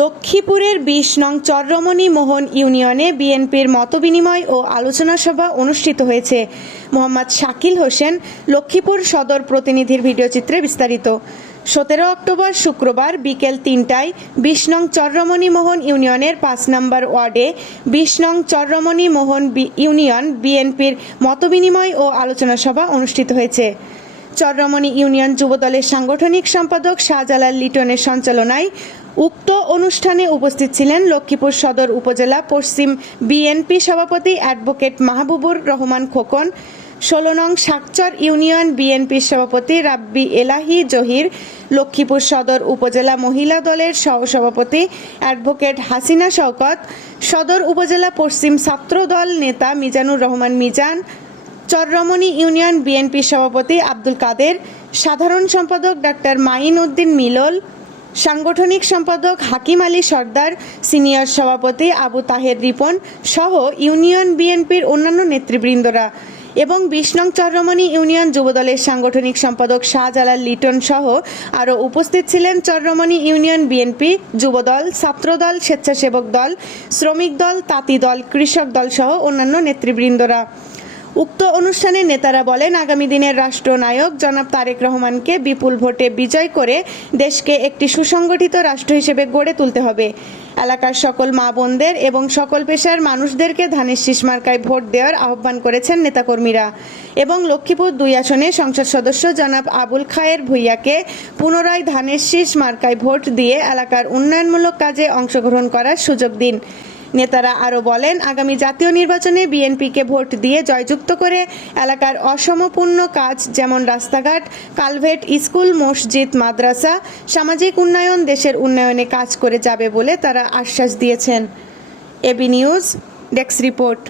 লক্ষ্মীপুরের বিশ নং চররমণী মোহন ইউনিয়নে বিএনপির মতবিনিময় ও আলোচনা সভা অনুষ্ঠিত হয়েছে। মোহাম্মদ শাকিল হোসেন, লক্ষ্মীপুর সদর প্রতিনিধির ভিডিওচিত্রে বিস্তারিত। সতেরো অক্টোবর শুক্রবার বিকেল তিনটায় বিশ নং চররমণী মোহন ইউনিয়নের পাঁচ নম্বর ওয়ার্ডে বিশ নং চররমণী মোহন ইউনিয়ন বিএনপির মতবিনিময় ও আলোচনা সভা অনুষ্ঠিত হয়েছে। চররমণী ইউনিয়ন যুবদলের সাংগঠনিক সম্পাদক শাহজালাল লিটনের সঞ্চালনায় উক্ত অনুষ্ঠানে উপস্থিত ছিলেন লক্ষ্মীপুর সদর উপজেলা পশ্চিম বিএনপি সভাপতি অ্যাডভোকেট মাহবুবুর রহমান খোকন, ষোলো নং শাকচর ইউনিয়ন বিএনপির সভাপতি রাব্বি এলাহি জহির, লক্ষ্মীপুর সদর উপজেলা মহিলা দলের সহসভাপতি অ্যাডভোকেট হাসিনা শওকত, সদর উপজেলা পশ্চিম ছাত্র দল নেতা মিজানুর রহমান মিজান, চররমণী ইউনিয়ন বিএনপি সভাপতি আব্দুল কাদের, সাধারণ সম্পাদক ডাক্তার মাইন উদ্দিন মিলল সাংগঠনিক সম্পাদক হাকিম আলী সর্দার, সিনিয়র সভাপতি আবু তাহের রিপন সহ ইউনিয়ন বিএনপির অন্যান্য নেতৃবৃন্দরা এবং বিশ নং চররমণী ইউনিয়ন যুবদলের সাংগঠনিক সম্পাদক শাহজালাল লিটন সহ আরও উপস্থিত ছিলেন চররমণী ইউনিয়ন বিএনপি, যুবদল, ছাত্রদল, স্বেচ্ছাসেবক দল, শ্রমিক দল, তাঁতি দল, কৃষক দল সহ অন্যান্য নেতৃবৃন্দরা। উক্ত অনুষ্ঠানে নেতারা বলেন, আগামী দিনের রাষ্ট্রনায়ক জনাব তারেক রহমানকে বিপুল ভোটে বিজয় করে দেশকে একটি সুসংগঠিত রাষ্ট্র হিসেবে গড়ে তুলতে হবে। এলাকার সকল মা বোনদের এবং সকল পেশার মানুষদেরকে ধানের শীষ মার্কায় ভোট দেওয়ার আহ্বান করেছেন নেতাকর্মীরা এবং লক্ষ্মীপুর দুই আসনে সংসদ সদস্য জনাব আবুল খায়ের ভুইয়াকে পুনরায় ধানের শীষ মার্কায় ভোট দিয়ে এলাকার উন্নয়নমূলক কাজে অংশগ্রহণ করার সুযোগ দিন। নেতারা আরও বলেন, আগামী জাতীয় নির্বাচনে বিএনপিকে ভোট দিয়ে জয়যুক্ত করে এলাকার অসমপূর্ণ কাজ যেমন রাস্তাঘাট, কালভেট স্কুল, মসজিদ, মাদ্রাসা, সামাজিক উন্নয়ন দেশের উন্নয়নে কাজ করে যাবে বলে তারা আশ্বাস দিয়েছেন। AB news, desk report.